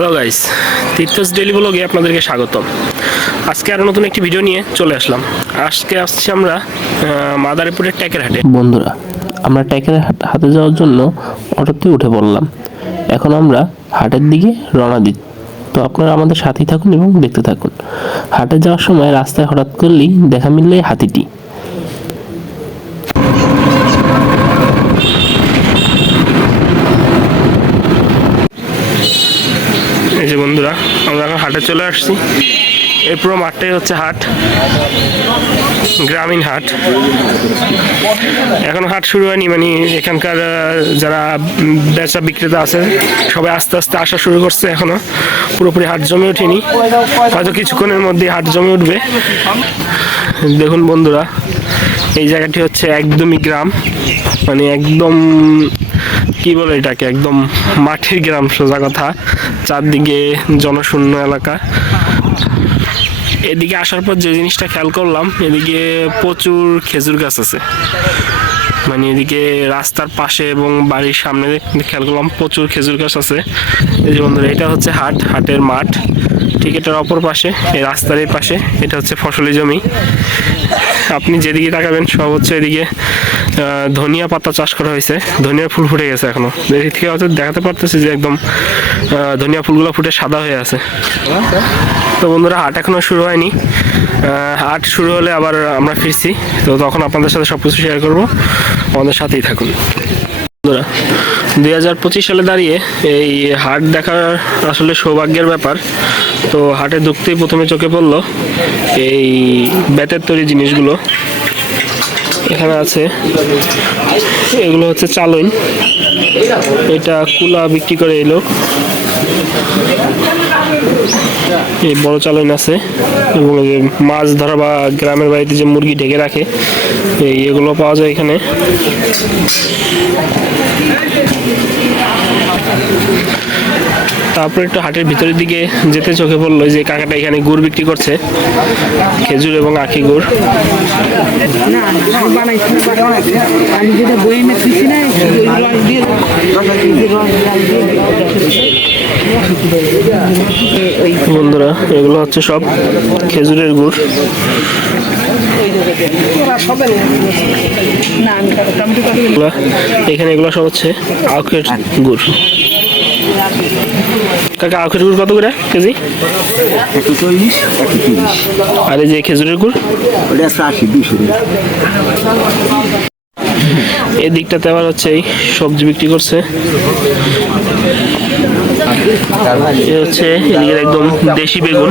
Hello guys, Tirthas daily ব্লগে আপনাদেরকে স্বাগতম। আজকে আরও নতুন একটি ভিডিও নিয়ে চলে আসলাম। আজকে আসছি আমরা মাদারীপুরের ট্যাকের হাটে। বন্ধুরা, আমরা ট্যাকের হাটে যাওয়ার জন্য অটোতে উঠে পড়লাম। এখন আমরা হাটের দিকে রওনা দিই। তো আপনারা আমাদের সাথেই থাকুন এবং দেখতে থাকুন। হাটে যাওয়ার সময় রাস্তায় হঠাৎ করলেই দেখা মিলল এই হাতিটি। এই যে বন্ধুরা, আমরা এখন হাটে চলে আসছি। এই পুরো মাঠটাই হচ্ছে হাট, গ্রামীণ হাট। এখনো হাট শুরু হয়নি, মানে এখানকার যারা বেচা বিক্রেতা আছে সবাই আস্তে আস্তে আসা শুরু করছে। এখনো পুরোপুরি হাট জমে ওঠেনি, হয়তো কিছুক্ষণের মধ্যে হাট জমে উঠবে। দেখুন বন্ধুরা, এই জায়গাটি হচ্ছে একদমই গ্রাম, মানে একদম কি বলে এটাকে, একদম মাটির গ্রাম সোজা কথা। চারদিকে জনশূন্য এলাকা। এদিকে আসার পর যে জিনিসটা খেয়াল করলাম, এদিকে প্রচুর খেজুর গাছ আছে, মানে এদিকে রাস্তার পাশে এবং বাড়ির সামনে খেয়াল করলাম প্রচুর খেজুর গাছ আছে। এই যে বন্ধুরা, এটা হচ্ছে হাট, হাটের মাঠ। ঠিক এটার অপর পাশে, এই রাস্তার এই পাশে এটা হচ্ছে ফসলি জমি। আপনি যেদিকে তাকাবেন সব হচ্ছে এদিকে ধনিয়া পাতা চাষ করা হয়েছে। ধনিয়া ফুল ফুটে গেছে এখনো, এদিক থেকে হয়তো দেখাতে পারতেছি যে একদম ধনিয়া ফুলগুলো ফুটে সাদা হয়ে আছে। তো বন্ধুরা, হাট এখনো শুরু হয়নি। হাট শুরু হলে আবার আমরা ফিরছি, তো তখন আপনাদের সাথে সবকিছু শেয়ার করবো। আমাদের সাথেই থাকুন বন্ধুরা। 2025 সালে দাঁড়িয়ে এই হাট দেখার আসলে সৌভাগ্যের ব্যাপার। তো হাটে ঢুকতেই প্রথমে চোখে পড়লো এই বেতের তৈরি জিনিসগুলো এখানে আছে। এগুলো হচ্ছে চালইন, এটা কুলা বিক্রি করে এই লোক। এই বড় চালইন আছে, এবং যে মাছ ধরা বা গ্রামের বাড়িতে যে মুরগি ঢেকে রাখে এগুলো পাওয়া যায় এখানে। তারপর একটু হাটের ভিতরের দিকে যেতে চোখে পড়লো যে কাকাটা এখানে গুড় বিক্রি করছে, খেজুর এবং আখি গুড়। বন্ধুরা, এগুলো হচ্ছে সব খেজুরের গুড়। এখানে এগুলো সব হচ্ছে আখের গুড়। কাকা, আখের গুড় কত করে কেজি? 140, 130। আর এই যে খেজুরের গুড়, ওটা 80, 200। এই দিকটাতে আবার হচ্ছে এই সবজি বিক্রি করছে। এ হচ্ছে এদিকে একদম দেশি বেগুন,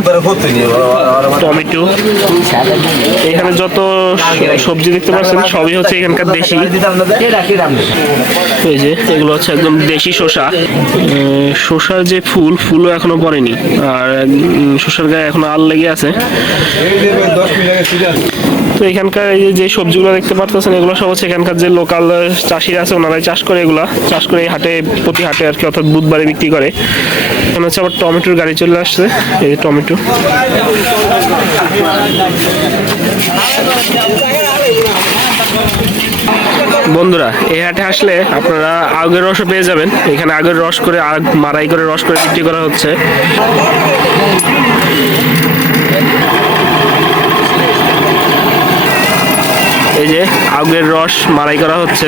টমেটো। এখানে যত সবজি দেখতে পাচ্ছেন সবই হচ্ছে এখানকার দেশি। এই যে এগুলো হচ্ছে একদম দেশি শসা। শসার যে ফুলও এখনো পড়েনি, আর শসার গায়ে এখনো আল লেগে আছে। তো এখানকার এই যে সবজিগুলো দেখতে পারতেছেন, এগুলো সব হচ্ছে এখানকার যে লোকাল চাষিরা আছে ওনারাই চাষ করে। এগুলা চাষ করে এই হাটে, প্রতি হাটে আর কি, অর্থাৎ বুধবারে বিক্রি করে। এখানে হচ্ছে আবার টমেটোর গাড়ি চলে আসছে। এই টমেটো, বন্ধুরা এই হাটে আসলে আপনারা আগের রসও পেয়ে যাবেন। এখানে আগের রস করে, আগ মারাই করে রস করে বিক্রি করা হচ্ছে। এই যে আগের রস মারাই করা হচ্ছে।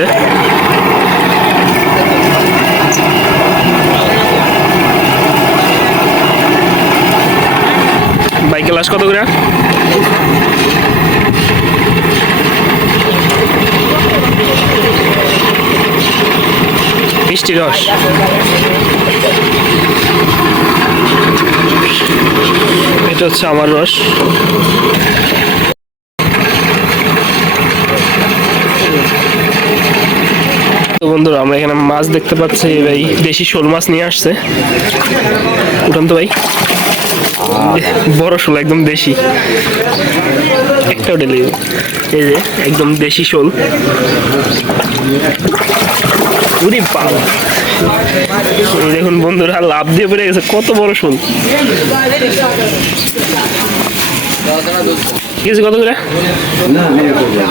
বাইকের লাশ কত করে? মিষ্টি রস। এটা হচ্ছে আমার রস। তো বন্ধুরা, আমরা এখানে মাছ দেখতে পাচ্ছি। ভাই দেশি শোল মাছ নিয়ে আসছে। উঠান তো ভাই, বড় শোল, একদম দেশি। একটাও ডেলি, এই যে একদম দেশি শোল। দেখুন বন্ধুরা, লাভ দিয়ে পড়ে গেছে, কত বড় শোল। কেজি কত করে?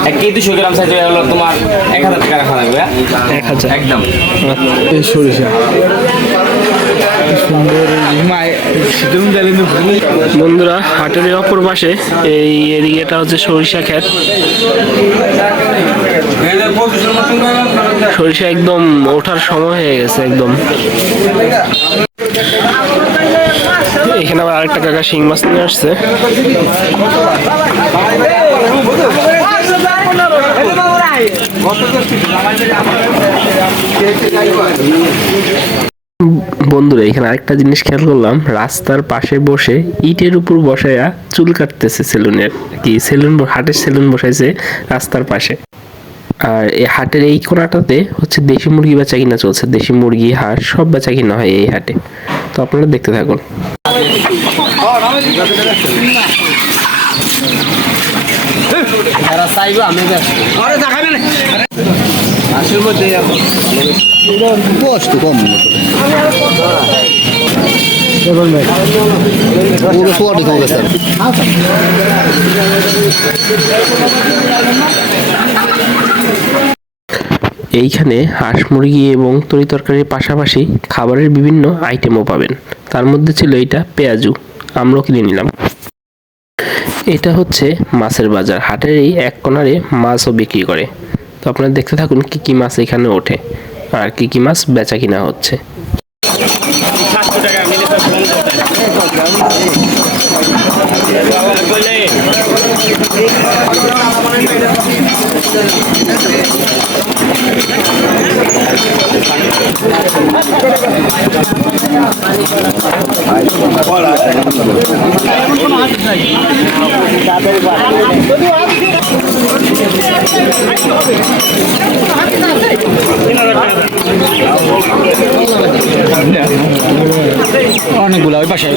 1 কেজি 200 গ্রাম সাইজে হলো তোমার 1000 টাকা রাখা লাগবে। 1000 একদম। এই সরিষা সুন্দর, বন্ধুরা হাটের এই অপর পাশে এই এদিকেটা হচ্ছে সরিষা ক্ষেত। সরিষা একদম ওঠার সময় হয়ে গেছে একদম। এখানে আবার আরেকটা কাকা শিং মাছ নিয়ে আসছে। বন্ধুরা এখানে আরেকটা জিনিস খেয়াল করলাম, রাস্তার পাশে বসে ইটের উপর বসায়া চুল কাটতেছে সেলুনের, কি সেলুন, হাটের সেলুন বসাইছে রাস্তার পাশে। আর এই হাটের এই কোনাটাতে হচ্ছে দেশি মুরগি বেচা কিনা চলছে, দেশি মুরগি হাঁস সব বেচা কিনা হয় এই হাটে। তো আপনারা দেখতে থাকুন। কষ্ট কম পুরো সোয়াটি খাওয়া গেছে। এইখানে হাঁস মুরগি এবং তরি তরকারির পাশাপাশি খাবারের বিভিন্ন আইটেমও পাবেন। তার মধ্যে ছিল এইটা পেঁয়াজু, আমরাও কিনে নিলাম। এটা হচ্ছে মাছের বাজার, হাটের এই এক কোণারে মাছও বিক্রি করে। তো আপনারা দেখতে থাকুন কি কি মাছ এখানে ওঠে আর কি কি মাছ বেচা কিনা হচ্ছে। অনেকগুলো ওই পাশে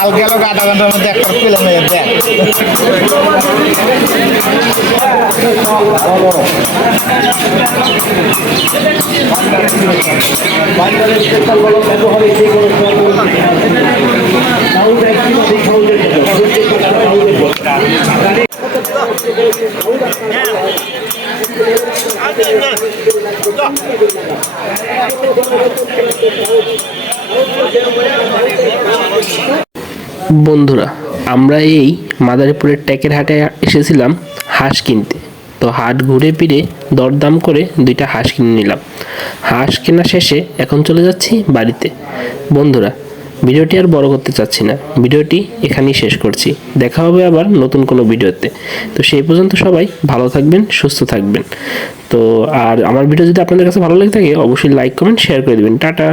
আল গেল আধা ঘন্টার মধ্যে একটা পেলাম দেখ বন্ধুরা আমরা এই মাদারীপুরের ট্যাকের হাটে এসেছিলাম হাঁস কিনতে। তো হাট ঘুরে ফিরে দরদাম করে দুইটা হাঁস কিনে নিলাম। হাঁস কেনা শেষে এখন চলে যাচ্ছি বাড়িতে। বন্ধুরা ভিডিওটি আর বড় করতে চাচ্ছি না, ভিডিওটি এখানেই শেষ করছি। দেখা হবে আবার নতুন কোনো ভিডিওতে। তো সেই পর্যন্ত সবাই ভালো থাকবেন, সুস্থ থাকবেন। তো আর আমার ভিডিও যদি আপনাদের কাছে ভালো লেগে থাকে অবশ্যই লাইক কমেন্ট শেয়ার করে দেবেন। টাটা।